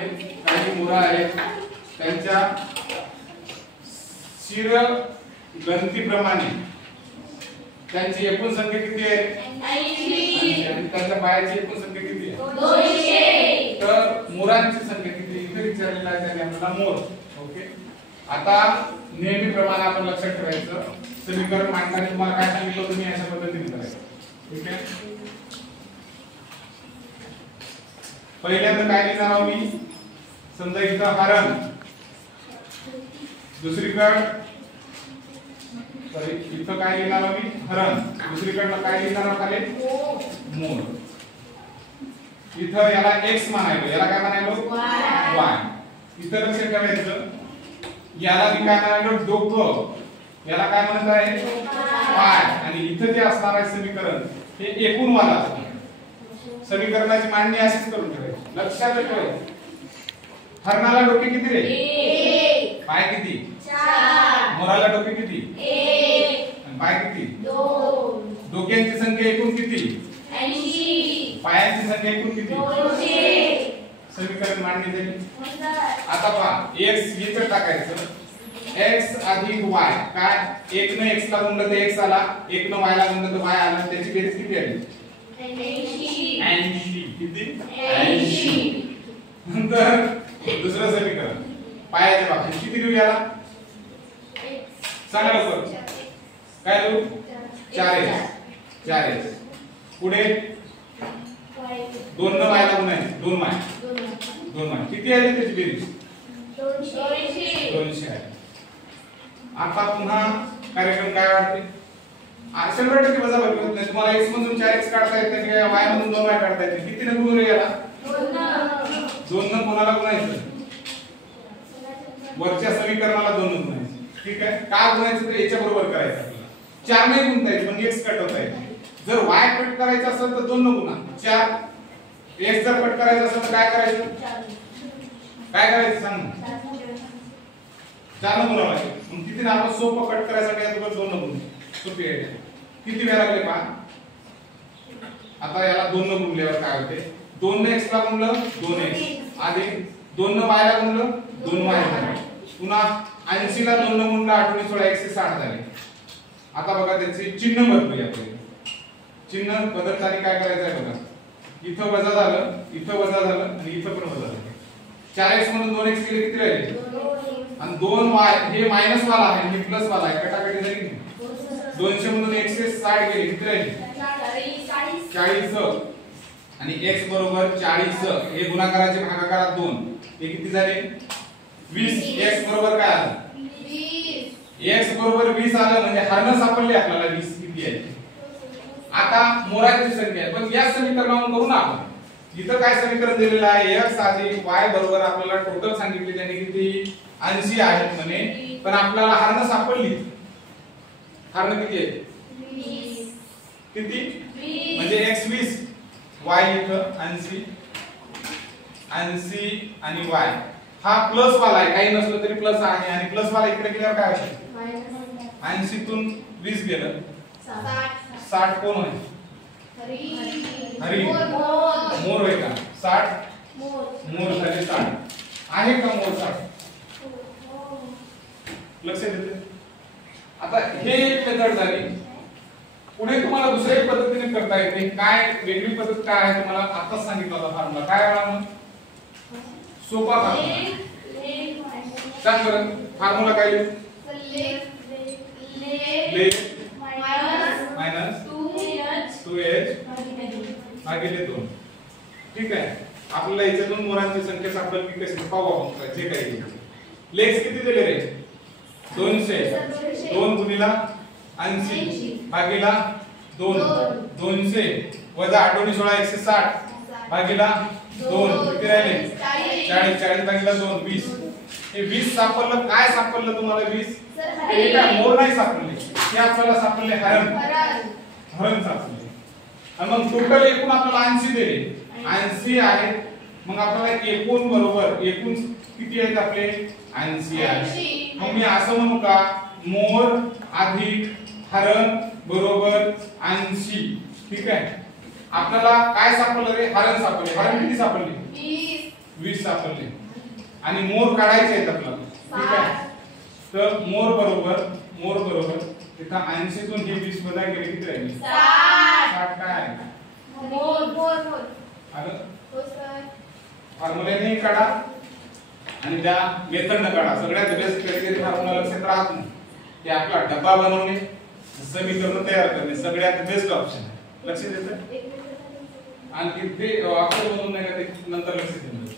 आहेत, काही मोरा आहेत, त्यांच्या शिर गणतीप्रमाणे त्यांची एकूण संख्या किती आहे? 80. आणि त्यांच्या पायाची एकूण संख्या किती आहे? 200. तर मोरांची संख्या किती इथे विचारलेलं आहे त्याने आपल्याला मोर. ओके, आता नेहमीप्रमाणे आपण लक्षात ठेवायचं, समीकरण मांडताना तुम्हाला काय सांगितलं तुम्ही अशा पद्धतीने करायचं. ठीक आहे, पहिल्यांदा काय लिहिणार आहोत मी? समजा इथं हरण, दुसरीकडे सॉरी इथं काय लिहिणार आहोत मी? हरण, दुसरीकडे काय लिहिणार आहोत खाली? मोर. इथं याला x म्हणायलो, याला काय म्हणायलो? y. इथं लक्षात ठेवायचं, याला मी काय म्हणायलो? डोकं, याला काय म्हणत आहे? पाय. आणि इथं जे असणार आहे समीकरण हे एकूण वाला असणार. समीकरणाची मांडणी अशीच करून ठेवायची, लक्षात ठेवायचं. हरणाला डोके किती रे? 1. पाय किती? 4. मोराला डोके किती? 1. आणि पाय किती? 2. डोक्यांची संख्या एकूण किती? 80. पायांची संख्या एकूण किती? 200. समीकरण मांडणी झाली. आता पहा, x इथं टाकायचं, x अधिक y. काय 1 ने x ला गुणलं तर x आला, 1 ने y ला गुणलं तर y आला. त्याची बेरीज किती आली? 80. किती? 80. नंतर दुसरं समीकरण पायाच्या बाबतीत किती लिहू याला? सांगा लवकर. काय लिहू? 4x. 4x. पुढे 2 ने y ला गुणायचं, 2y. 2y. किती आली त्याची बेरीज? 200 आहे. आता पुन्हा कार्यक्रम काय वाटते? 100% वजाबाकी होत नाही. तुम्हाला x मधून 4x काढता येत नाही किंवा y मधून 2y काढता येत नाही. किती ने गुणू याला? 2 ने कोणाला गुणायचं? वरच्या समीकरणाला 2 ने गुणायचं. ठीक आहे, का गुणायचं? तर याच्या बरोबर करायचं आपल्याला. 4 ने गुणता येईल पण x कट होता येईल. जर y कट करायचं असेल तर 2 ने गुणा. 4 x जर कट करायचं असेल तर काय करायचं? काय करायचं सांग? 4 ने गुणावं लागेल. मग किती ना आपण सोपं कट करायसाठी यात 2 ने गुणू. सोपी आहे. किती वेळा लागले पहा. आता याला 2 ने गुणल्यावर काय होते? 2 ने x ला गुणलं 2x अधिक 2 ने y ला गुणलं 2y झाले. पुन्हा 80 ला 2 ने गुणलं 8 × 16 160 झाले. आता बघा त्याचे चिन्ह बदलूया आपण. चिन्ह बदलताना काय करायचं आहे बघा. इथं वजा झालं, इथं वजा झालं आणि इथं पण वजा झालं. 4x मधून 2x गेले किती राहिले? आणि 2y हे मायनस वाला आहे आणि प्लस वाला आहे. कटाकटी झाली की 200 मधून 160 गेले किती राहिले? 40. आणि x बरोबर 40 हे गुणाकाराचे भागाकारात 2 हे किती झाले? 20. x बरोबर काय आलं? 20. x बरोबर 20 आलं म्हणजे हरण सापडले आपल्याला 20 किती आहे. आता मोराची संख्या आहे पण या समीकरणावरून करू ना आपण. इथं काय समीकरण दिलेलं आहे? x अधिक y बरोबर आपल्याला टोटल सांगितले त्याने किती? 80 आहेत म्हणे. पण आपल्याला हरण सापडली. हरण किती आहे? 20. किती? 20. म्हणजे x 20 y इथं 80 आणि y हा प्लस वाला आहे. काही नसलं तरी प्लस आहे आणि प्लस वाला इकडे गेल्यावर काय होईल? 80 तून 20 गेलं 60 कोण होईल? हरी मोर होय का? 60 मोर झाले 60. आहे का मोर 60? लक्षात येते. आता हे एक मेथड झाली. पुढे तुम्हाला दुसऱ्या पद्धतीने करता येते. काय वेगळी पद्धत काय आहे तुम्हाला आताच सांगितलं होतं फॉर्म्युला. काय आहे मग? सोपा फॉर्म्युला. सांग बरं फॉर्म्युला काय आहे? मायनस 2h भागिले 2. ठीक आहे. आपल्याला याच्यातून मोरांची संख्या सापडेल की कशी पाहू आपण. जे काही लेक्स किती दिले रे? 200. 2 गुणिला 80 भागिला 2. 200 वजा 8 × 16 160 भागिला 2 किती राहिले? 40. 40 भागिला 2 20. हे 20 सापडलं. काय सापडलं तुम्हाला? 20 हे काय मोर नाही सापडले. हे आपल्याला सापडले हरण सापडले. आणि मग टोटल एकूण आपल्याला 80 दिले. 80 आहे. मग आपल्याला एकूण बरोबर एकूण किती आहेत आपले? 80 आहे. मग मी असं म्हणू का? मोर अधिक हरण बरोबर 80. ठीक आहे. आपल्याला काय सापडलं रे? हरण सापडले. हरण किती सापडले? 20 सापडले आणि मोर काढायचे आहेत आपल्याला. ठीक आहे. तर मोर बरोबर तिथं 80 तून हे 20 वजा केले किती राहिले? 60 काय आलं? फॉर्म्युल्याने काढा आणि त्या मेथडने काढा. सगळ्यात बेस्ट कॅटेगरी फॉर्म्युला लक्षात राहत नाही ते आपला डब्बा बनवणे, समीकरण तयार करणे सगळ्यात बेस्ट ऑप्शन आहे. लक्षात येतं? आणखी ते अक्षर बनवून नाही का ते नंतर लक्षात येईल.